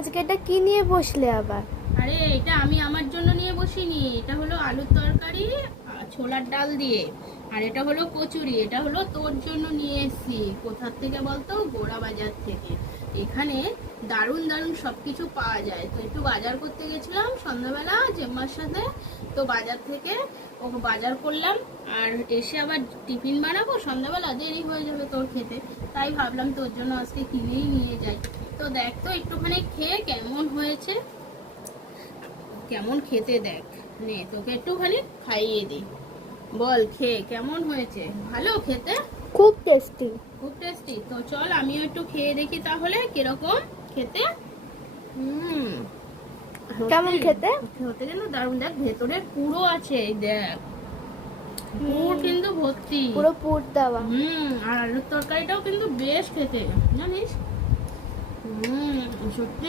আজকে এটা কি নিয়ে বসলে আবার? আরে এটা আমি আমার জন্য নিয়ে বসিনি, এটা হলো আলুর তরকারি ছোলার ডাল দিয়ে। আর এটা হলো কচুরি, এটা হলো তোর জন্য নিয়ে এসেছি। কোথা থেকে বলতো? গোড়া বাজার থেকে। এখানে দারুণ দারুণ সবকিছু পাওয়া যায়। তো একটু বাজার করতে গেছিলাম সন্ধ্যাবেলা জেম্মার সাথে। তো বাজার থেকে ও বাজার করলাম, আর এসে আবার টিফিন বানাবো সন্ধ্যাবেলা, দেরি হয়ে যাবে তোর খেতে। তাই ভাবলাম তোর জন্য আজকে কিনেই নিয়ে যাই। তো দেখ তো একটুখানি খেয়ে কেমন হয়েছে, কেমন খেতে দেখ। নে তোকে একটুখানি খাইয়ে দিই, বল খেয়ে কেমন হয়েছে? ভালো খেতে? খুব টেস্টি। খুব টেস্টি? তো চল আমিও একটু খেয়ে দেখি তাহলে কিরকম খেতে। হুম, কেমন খেতে? খেতে যেন দারুণ। দেখ ভেতরে পুরো আছে, এই দেখ পুর কিন্তু ভর্তি। পুরো পুর দেওয়া। আর আলুর তরকারিটাও কিন্তু বেশ খেতে, জানিস। সত্যি